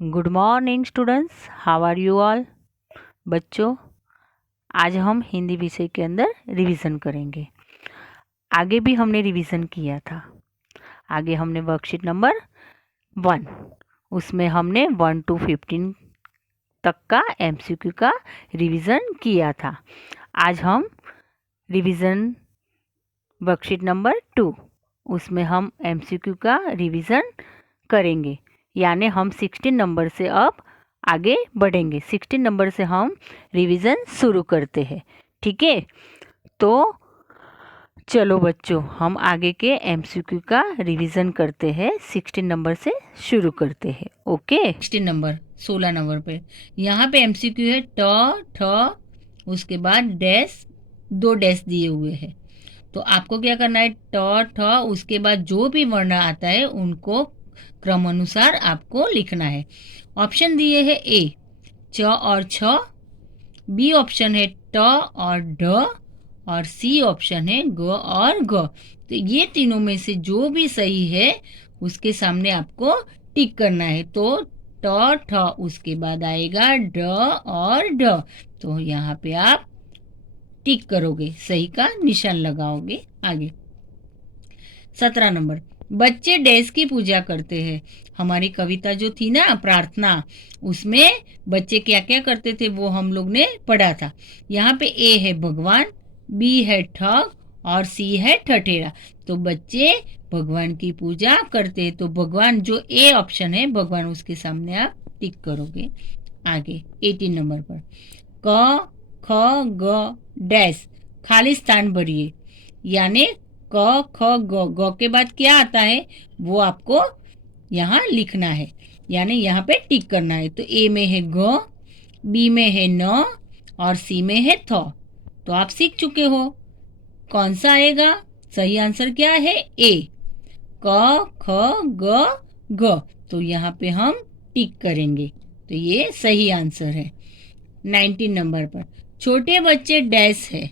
Good morning students, how are you all. बच्चों, आज हम हिंदी विषय के अंदर रिवीजन करेंगे। आगे भी हमने रिवीजन किया था। आगे हमने वर्कशीट नंबर 1, उसमें हमने 1 to 15 तक का एमसीक्यू का रिवीजन किया था। आज हम रिवीजन वर्कशीट नंबर 2, उसमें हम एमसीक्यू का रिवीजन करेंगे। यानी हम 16 नंबर से अब आगे बढ़ेंगे। 16 नंबर से हम रिवीजन शुरू करते हैं। ठीक है, तो चलो बच्चों, हम आगे के एमसीक्यू का रिवीजन करते हैं। 16 नंबर से शुरू करते हैं। ओके, 16 नंबर 16 नंबर पे यहाँ पे एमसीक्यू है ट ठ, उसके बाद डैश, 2 डैश दिए हुए हैं। तो आपको क्या करना है, ट ठ, उसके बाद जो भी वर्ण आता है उनको क्रम अनुसार आपको लिखना है। ऑप्शन दिए है ए च और छ, बी ऑप्शन है ट और ढ, और सी ऑप्शन है ग और घ। तो ये तीनों में से जो भी सही है उसके सामने आपको टिक करना है। तो ट ठ, उसके बाद आएगा ड और ढ। तो यहाँ पे आप टिक करोगे, सही का निशान लगाओगे। आगे 17 नंबर, बच्चे डैश की पूजा करते हैं। हमारी कविता जो थी ना, प्रार्थना, उसमें बच्चे क्या क्या करते थे वो हम लोग ने पढ़ा था। यहाँ पे ए है भगवान, बी है ठग और सी है ठठेरा। तो बच्चे भगवान की पूजा करते हैं। तो भगवान जो ए ऑप्शन है भगवान, उसके सामने आप टिक करोगे। आगे 18 नंबर पर क ख ग डैश, खाली स्थान भरिए। यानी क ख ग, ग के बाद क्या आता है वो आपको यहाँ लिखना है, यानी यहाँ पे टिक करना है। तो ए में है ग, बी में है न और सी में है थ। तो आप सीख चुके हो कौन सा आएगा। सही आंसर क्या है, ए, क ख ग ग। तो यहाँ पे हम टिक करेंगे। तो ये सही आंसर है। 19 नंबर पर छोटे बच्चे डैश है।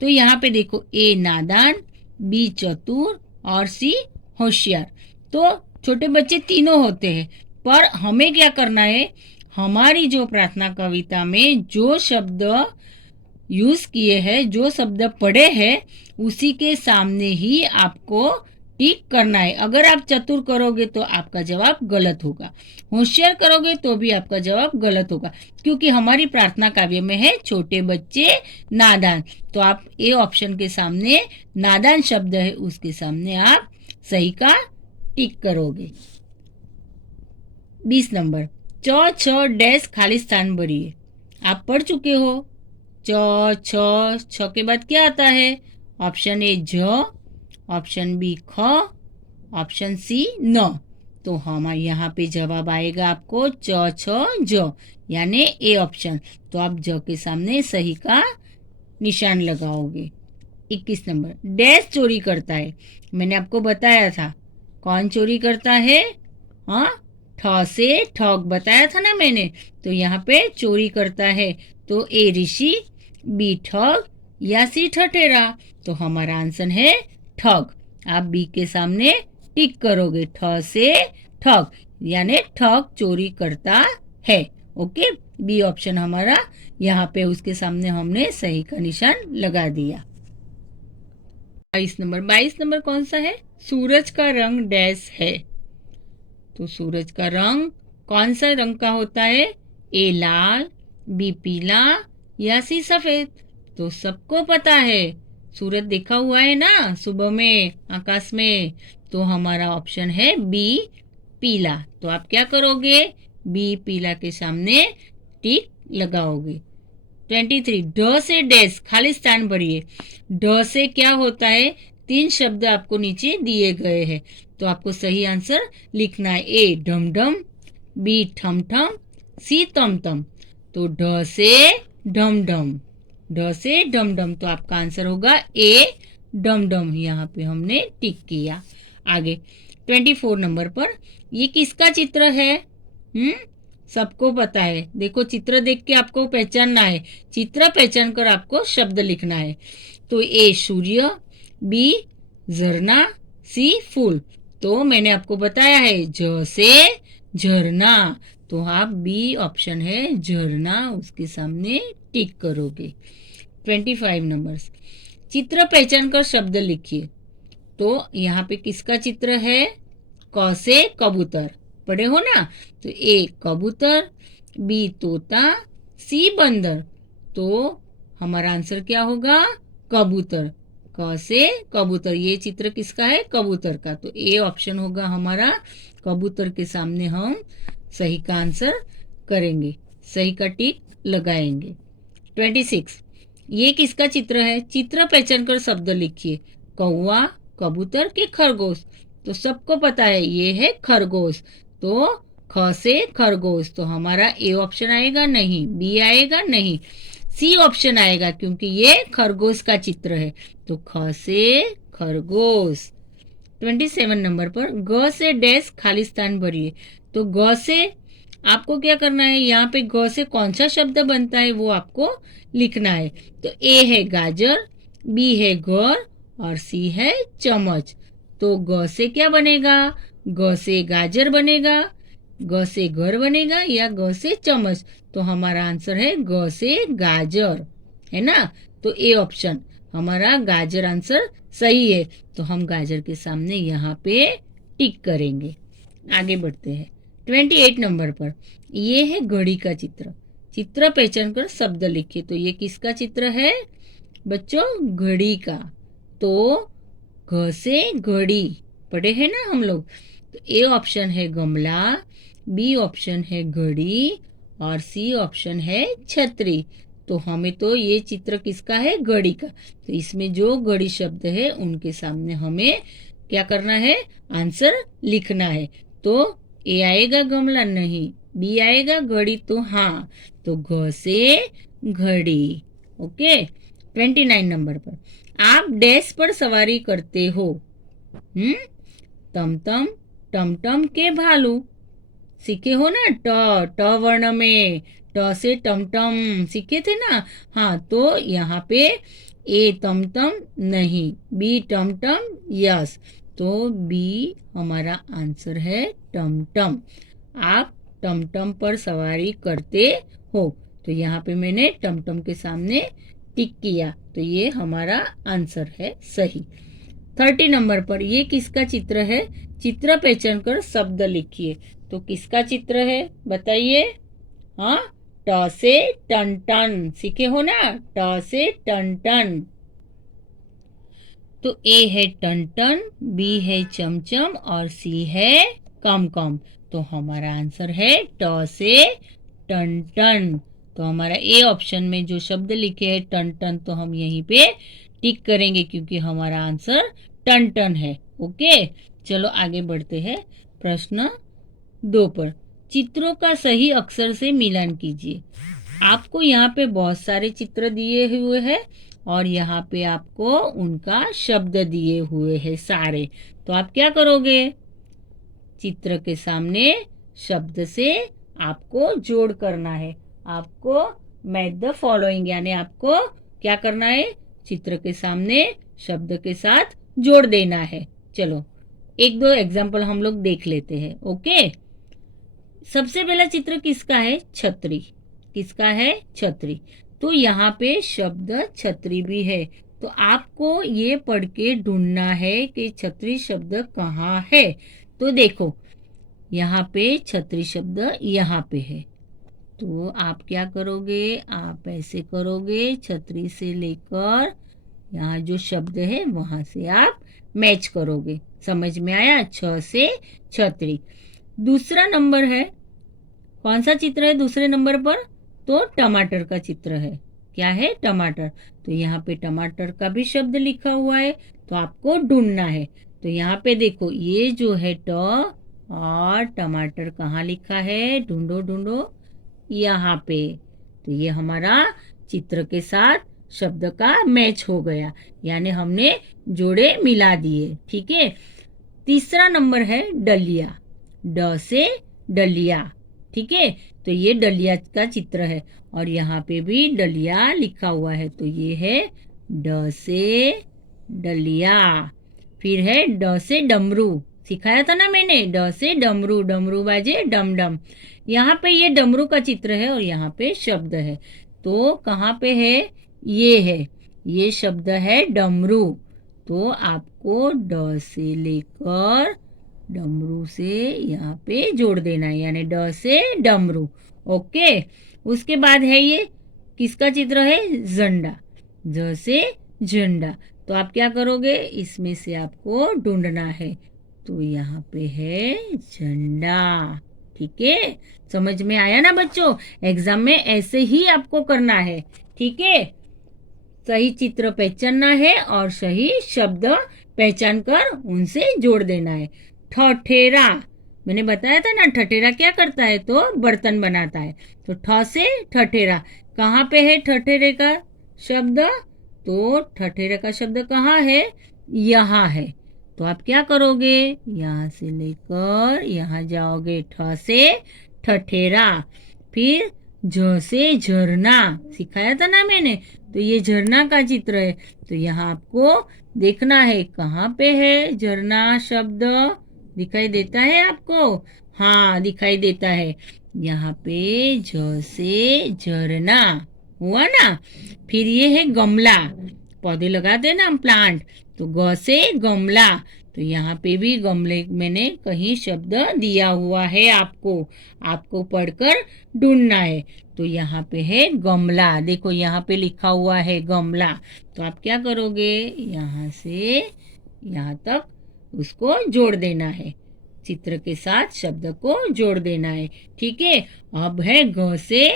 तो यहाँ पे देखो, ए नादान, बी चतुर और सी होशियार। तो छोटे बच्चे तीनों होते हैं, पर हमें क्या करना है, हमारी जो प्रार्थना कविता में जो शब्द यूज किए हैं, जो शब्द पढ़े हैं, उसी के सामने ही आपको टिक करना है। अगर आप चतुर करोगे तो आपका जवाब गलत होगा, होशियार करोगे तो भी आपका जवाब गलत होगा, क्योंकि हमारी प्रार्थना काव्य में है छोटे बच्चे नादान। तो आप ए ऑप्शन के सामने नादान शब्द है, उसके सामने आप सही का टिक करोगे। 20 नंबर, च छ डैश खाली स्थान भरिए। आप पढ़ चुके हो। च छ के बाद क्या आता है, ऑप्शन ए झ, ऑप्शन बी ख, ऑप्शन सी न। तो हमारे यहाँ पे जवाब आएगा आपको च छ ज, यानी ए ऑप्शन। तो आप ज के सामने सही का निशान लगाओगे। 21 नंबर, डैश चोरी करता है। मैंने आपको बताया था कौन चोरी करता है। हाँ, ठ से ठग बताया था ना मैंने। तो यहाँ पे चोरी करता है तो ए ऋषि, बी ठग या सी ठठेरा। तो हमारा आंसर है ठग। आप बी के सामने टिक करोगे, ठ से ठग, यानी ठग चोरी करता है। ओके, बी ऑप्शन हमारा यहाँ पे, उसके सामने हमने सही का निशान लगा दिया। 22 नंबर कौन सा है, सूरज का रंग डैश है। तो सूरज का रंग कौन सा रंग का होता है, ए लाल, बी पीला या सी सफेद। तो सबको पता है, सूरज देखा हुआ है ना सुबह में आकाश में। तो हमारा ऑप्शन है बी पीला। तो आप क्या करोगे, बी पीला के सामने टिक लगाओगे। 23, ड से डैश खाली स्थान भरिए। ड से क्या होता है, 3 शब्द आपको नीचे दिए गए हैं। तो आपको सही आंसर लिखना है, ए ढम ढम, बी ठम ठम, सी तम तम। तो ढ से ढम ढम, ढ से ढम ढम। तो आपका आंसर होगा ए डम डम। यहाँ पे हमने टिक किया। आगे 24 नंबर पर ये किसका चित्र है, सबको पता है। देखो, चित्र देख के आपको पहचानना है, चित्र पहचान कर आपको शब्द लिखना है। तो ए सूर्य, बी झरना, सी फूल। तो मैंने आपको बताया है ज से झरना। तो आप बी ऑप्शन है झरना, उसके सामने टिक करोगे। 25 नंबर्स। चित्र पहचान कर शब्द लिखिए। तो यहाँ पे किसका चित्र है? क से कबूतर, पढ़े हो ना? तो ए कबूतर, बी तोता, सी बंदर। तो हमारा आंसर क्या होगा? कबूतर। क से कबूतर, ये चित्र किसका है? कबूतर का। तो ए ऑप्शन होगा हमारा। कबूतर के सामने हम सही का आंसर करेंगे, सही का टिक लगाएंगे। 26। ये किसका चित्र है? चित्र पहचान कर शब्द लिखिए। कौवा, कबूतर के खरगोश। तो सबको पता है ये है खरगोश। तो ख से खरगोश, तो हमारा ए ऑप्शन आएगा नहीं, बी आएगा नहीं, सी ऑप्शन आएगा, क्योंकि ये खरगोश का चित्र है। तो ख से खरगोश। 27 नंबर पर ग से डैश खाली स्थान भरिए। तो ग से आपको क्या करना है? यहाँ पे ग से कौन सा शब्द बनता है वो आपको लिखना है। तो ए है गाजर, बी है घर और सी है चम्मच। तो ग से क्या बनेगा? ग से गाजर बनेगा, ग से घर बनेगा, या ग से चम्मच। तो हमारा आंसर है ग से गाजर, है ना? तो ए ऑप्शन हमारा गाजर आंसर सही है। तो हम गाजर के सामने यहाँ पे टिक करेंगे। आगे बढ़ते हैं 28 नंबर पर। ये है घड़ी का चित्र। चित्र पहचान कर शब्द लिखिए। तो ये किसका चित्र है बच्चों? घड़ी का। तो घ से घड़ी, पढ़े हैं ना हम लोग? तो ए ऑप्शन है गमला, बी ऑप्शन है घड़ी और सी ऑप्शन है छतरी। तो हमें तो ये चित्र किसका है? घड़ी का। तो इसमें जो घड़ी शब्द है उनके सामने हमें क्या करना है? आंसर लिखना है। तो ए आएगा गमला? नहीं। बी आएगा घड़ी? तो हाँ। तो घ से घड़ी। ओके। 29 नंबर पर आप डैश पर सवारी करते हो। तमतम, टमटम के भालू। सीखे हो ना? ट वर्ण में ट से टमटम सीखे थे ना? हाँ, तो यहाँ पे ए टमटम नहीं, बी टमटम यस। तो बी हमारा आंसर है टमटम। आप टमटम पर सवारी करते हो। तो यहाँ पे मैंने टमटम के सामने टिक किया, तो ये हमारा आंसर है सही। 30 नंबर पर ये किसका चित्र है? चित्र पहचान कर शब्द लिखिए। तो किसका चित्र है बताइए? हाँ, ट से टन टन सीखे हो ना? ट से टन टन। तो ए है टन टन, बी है चमचम और सी है कम कम। तो हमारा आंसर है ट से टन टन। तो हमारा ए ऑप्शन में जो शब्द लिखे हैं टन टन, तो हम यहीं पे टिक करेंगे क्योंकि हमारा आंसर टन टन है। ओके, चलो आगे बढ़ते हैं। प्रश्न 2 पर चित्रों का सही अक्षर से मिलान कीजिए। आपको यहाँ पे बहुत सारे चित्र दिए हुए हैं और यहाँ पे आपको उनका शब्द दिए हुए हैं सारे। तो आप क्या करोगे? चित्र के सामने शब्द से आपको जोड़ करना है। आपको मैच द फॉलोइंग, यानी आपको क्या करना है? चित्र के सामने शब्द के साथ जोड़ देना है। चलो एक दो एग्जाम्पल हम लोग देख लेते हैं। ओके, सबसे पहला चित्र किसका है? छतरी। किसका है? छतरी। तो यहाँ पे शब्द छतरी भी है। तो आपको ये पढ़ के ढूंढना है कि छतरी शब्द कहाँ है। तो देखो यहाँ पे छतरी शब्द यहाँ पे है। तो आप क्या करोगे? आप ऐसे करोगे, छतरी से लेकर यहाँ जो शब्द है वहां से आप मैच करोगे। समझ में आया? छ से छतरी। दूसरा नंबर है, कौन सा चित्र है दूसरे नंबर पर? तो टमाटर का चित्र है। क्या है? टमाटर। तो यहाँ पे टमाटर का भी शब्द लिखा हुआ है, तो आपको ढूंढना है। तो यहाँ पे देखो ये जो है ट और टमाटर कहाँ लिखा है? ढूंढो ढूंढो, यहाँ पे। तो ये हमारा चित्र के साथ शब्द का मैच हो गया, यानी हमने जोड़े मिला दिए। ठीक है। तीसरा नंबर है डलिया। ड से डलिया। ठीक है। तो ये डलिया का चित्र है और यहाँ पे भी डलिया लिखा हुआ है। तो ये है ड से डलिया। फिर है ड से डमरू। सिखाया था ना मैंने, ड से डमरू, डमरू बाजे डम डम। यहाँ पे ये डमरू का चित्र है और यहाँ पे शब्द है। तो कहाँ पे है? ये है, ये शब्द है डमरू। तो आपको ड से लेकर डमरू से यहाँ पे जोड़ देना है, यानी ड से डमरू। ओके। उसके बाद है ये किसका चित्र है? झंडा। ज से झंडा। तो आप क्या करोगे? इसमें से आपको ढूंढना है। तो यहाँ पे है झंडा। ठीक है, समझ में आया ना बच्चों? एग्जाम में ऐसे ही आपको करना है। ठीक है, सही चित्र पहचानना है और सही शब्द पहचान कर उनसे जोड़ देना है। ठठेरा, मैंने बताया था ना, ठठेरा क्या करता है? तो बर्तन बनाता है। तो ठ से ठठेरा। कहाँ पे है ठठेरे का शब्द? तो ठठेरे का शब्द कहाँ है? यहाँ है। तो आप क्या करोगे? यहाँ से लेकर यहाँ जाओगे, ठ से ठठेरा। फिर झ से झरना, सिखाया था ना मैंने। तो ये झरना का चित्र है। तो यहाँ आपको देखना है कहाँ पे है झरना शब्द। दिखाई देता है आपको? हाँ, दिखाई देता है। यहाँ पे झ से झरना हुआ ना। फिर ये है गमला, पौधे लगाते हैं ना हम, प्लांट। तो ग से गमला। तो यहाँ पे भी गमले मैंने कहीं शब्द दिया हुआ है आपको, आपको पढ़कर ढूंढना है। तो यहाँ पे है गमला, देखो यहाँ पे लिखा हुआ है गमला। तो आप क्या करोगे? यहाँ से यहाँ तक उसको जोड़ देना है, चित्र के साथ शब्द को जोड़ देना है। ठीक है। अब है घ से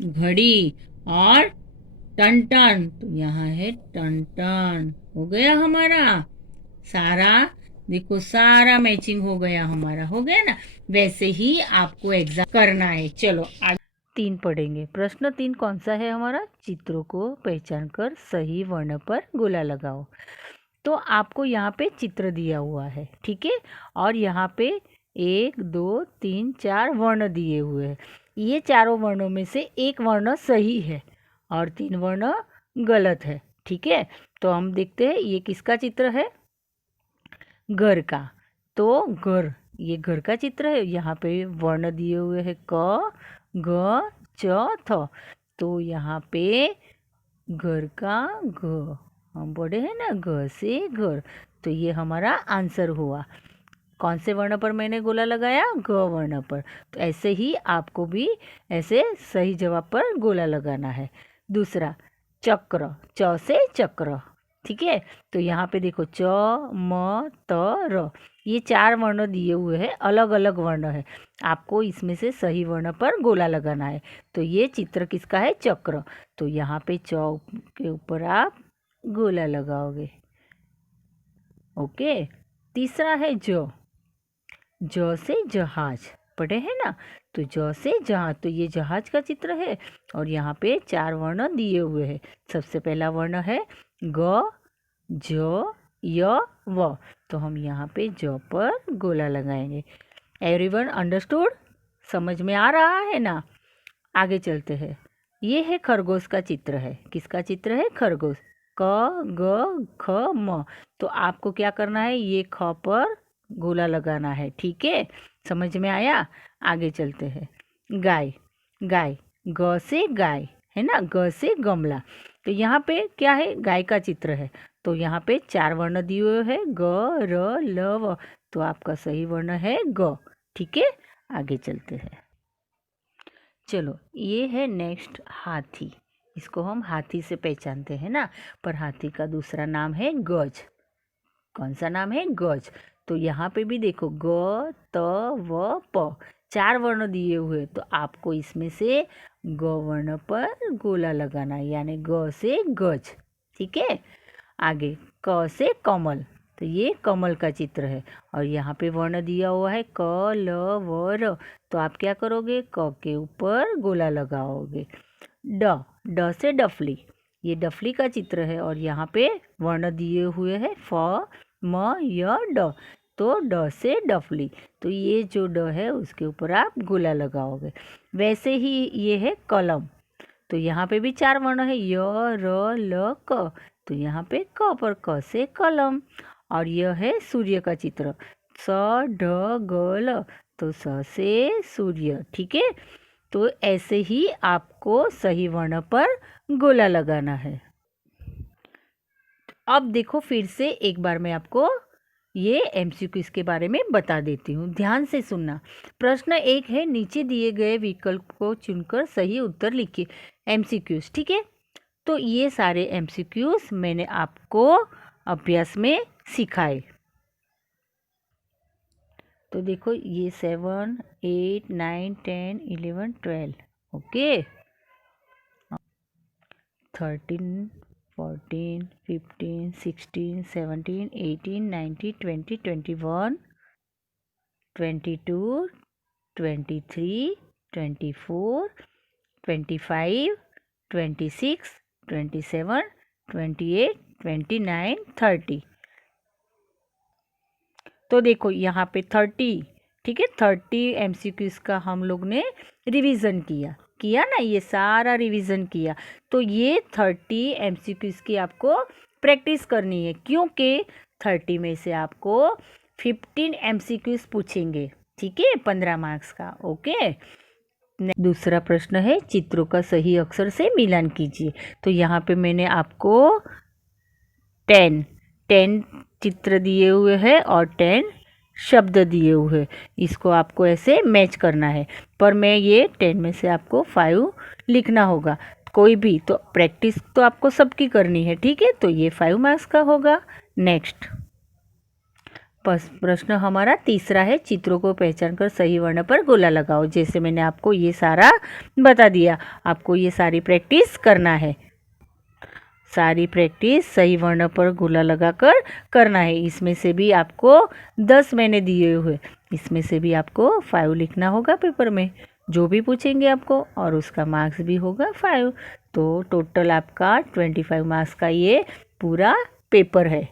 घड़ी और टन टन। तो यहाँ है टन टन। हो गया हमारा सारा, देखो सारा मैचिंग हो गया हमारा, हो गया ना? वैसे ही आपको एग्जाम करना है। चलो आगे 3 पढ़ेंगे। प्रश्न 3 कौन सा है हमारा? चित्रों को पहचान कर सही वर्ण पर गोला लगाओ। तो आपको यहाँ पे चित्र दिया हुआ है, ठीक है, और यहाँ पे 1 2 3 4 वर्ण दिए हुए हैं। ये चारों वर्णों में से एक वर्ण सही है और 3 वर्ण गलत है। ठीक है, तो हम देखते हैं ये किसका चित्र है? घर का। तो घर, ये घर का चित्र है। यहाँ पे वर्ण दिए हुए हैं क ग च थ। तो यहाँ पे घर का घ, हम पढ़े हैं ना, घ से घर। तो ये हमारा आंसर हुआ। कौन से वर्ण पर मैंने गोला लगाया? ग वर्ण पर। तो ऐसे ही आपको भी ऐसे सही जवाब पर गोला लगाना है। दूसरा चक्र, च से चक्र। ठीक है, तो यहाँ पे देखो च म त र, ये 4 वर्ण दिए हुए हैं, अलग अलग वर्ण है। आपको इसमें से सही वर्ण पर गोला लगाना है। तो ये चित्र किसका है? चक्र। तो यहाँ पे च के ऊपर आप गोला लगाओगे। ओके। तीसरा है ज, ज से जहाज, पढ़े हैं ना। तो ज से जहाज, तो ये जहाज का चित्र है और यहाँ पे 4 वर्ण दिए हुए हैं। सबसे पहला वर्ण है ग ज य व। तो हम यहाँ पे ज पर गोला लगाएंगे। Everyone understood? समझ में आ रहा है ना? आगे चलते हैं। ये है खरगोश का चित्र है। किसका चित्र है? खरगोश। क ग ख म। तो आपको क्या करना है? ये ख पर गोला लगाना है। ठीक है, समझ में आया? आगे चलते हैं। गाय, गाय, ग से गाय है ना, ग से गमला। तो यहाँ पे क्या है? गाय का चित्र है। तो यहाँ पे 4 वर्ण दिए हुए हैं ग र ल व। तो आपका सही वर्ण है ग। ठीक है, आगे चलते हैं। चलो, ये है नेक्स्ट हाथी। इसको हम हाथी से पहचानते हैं ना, पर हाथी का दूसरा नाम है गज। कौन सा नाम है? गज। तो यहाँ पे भी देखो ग त व प, 4 वर्ण दिए हुए। तो आपको इसमें से ग वर्ण पर गोला लगाना है, यानी ग से गज। ठीक है, आगे क से कमल। तो ये कमल का चित्र है और यहाँ पे वर्ण दिया हुआ है क ल व र। तो आप क्या करोगे? क के ऊपर गोला लगाओगे। ड, ड से डफली, ये डफली का चित्र है और यहाँ पे वर्ण दिए हुए हैं फ म य ड। तो ड से डफली। तो ये जो ड है उसके ऊपर आप गोला लगाओगे। वैसे ही ये है कलम। तो यहाँ पे भी 4 वर्ण है य र ल क। तो यहाँ पे क पर क से कलम। और यह है सूर्य का चित्र। स ढ ग ल, तो स से सूर्य। ठीक है, तो ऐसे ही आपको सही वर्ण पर गोला लगाना है। अब देखो फिर से एक बार मैं आपको ये एमसीक्यूज के बारे में बता देती हूँ, ध्यान से सुनना। प्रश्न 1 है, नीचे दिए गए विकल्प को चुनकर सही उत्तर लिखिए। एमसीक्यूज, ठीक है। तो ये सारे एमसीक्यूज मैंने आपको अभ्यास में सिखाए। तो देखो ये 7, 8, 9, 10, 11, 12, ओके। 13, 14, 15, 16, 17, 18, 19, 20, 21, 22, 23, 24, 25, 26, 27, 28, 29, 30। तो देखो यहाँ पे 30, ठीक है, 30 एमसीक्यूज का हम लोग ने रिवीजन किया ना, ये सारा रिवीजन किया। तो ये 30 एमसीक्यूज की आपको प्रैक्टिस करनी है, क्योंकि 30 में से आपको 15 एमसीक्यूज पूछेंगे, ठीक है, 15 मार्क्स का। ओके, दूसरा प्रश्न है, चित्रों का सही अक्षर से मिलान कीजिए। तो यहाँ पे मैंने आपको 10 चित्र दिए हुए हैं और 10 शब्द दिए हुए हैं, इसको आपको ऐसे मैच करना है। पर मैं ये 10 में से आपको 5 लिखना होगा, कोई भी। तो प्रैक्टिस तो आपको सबकी करनी है, ठीक है। तो ये 5 मार्क्स का होगा। नेक्स्ट प्रश्न हमारा तीसरा है, चित्रों को पहचान कर सही वर्ण पर गोला लगाओ। जैसे मैंने आपको ये सारा बता दिया, आपको ये सारी प्रैक्टिस करना है। सारी प्रैक्टिस सही वर्ण पर गोला लगाकर करना है। इसमें से भी आपको 10 मैंने दिए हुए, इसमें से भी आपको 5 लिखना होगा पेपर में, जो भी पूछेंगे आपको, और उसका मार्क्स भी होगा 5। तो टोटल आपका 25 मार्क्स का ये पूरा पेपर है।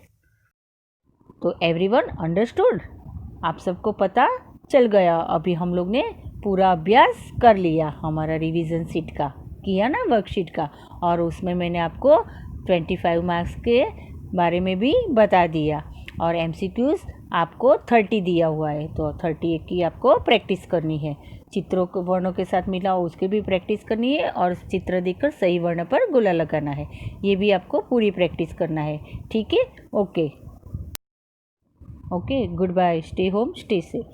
तो एवरीवन अंडरस्टूड, आप सबको पता चल गया। अभी हम लोग ने पूरा अभ्यास कर लिया, हमारा रिवीजन शीट का किया ना, वर्कशीट का, और उसमें मैंने आपको 25 मार्क्स के बारे में भी बता दिया, और एमसीक्यूज आपको 30 दिया हुआ है। तो 30 की आपको प्रैक्टिस करनी है, चित्रों को वर्णों के साथ मिलाओ उसकी भी प्रैक्टिस करनी है, और चित्र देखकर सही वर्ण पर गोला लगाना है, ये भी आपको पूरी प्रैक्टिस करना है, ठीक है। Okay, goodbye, stay home, stay safe.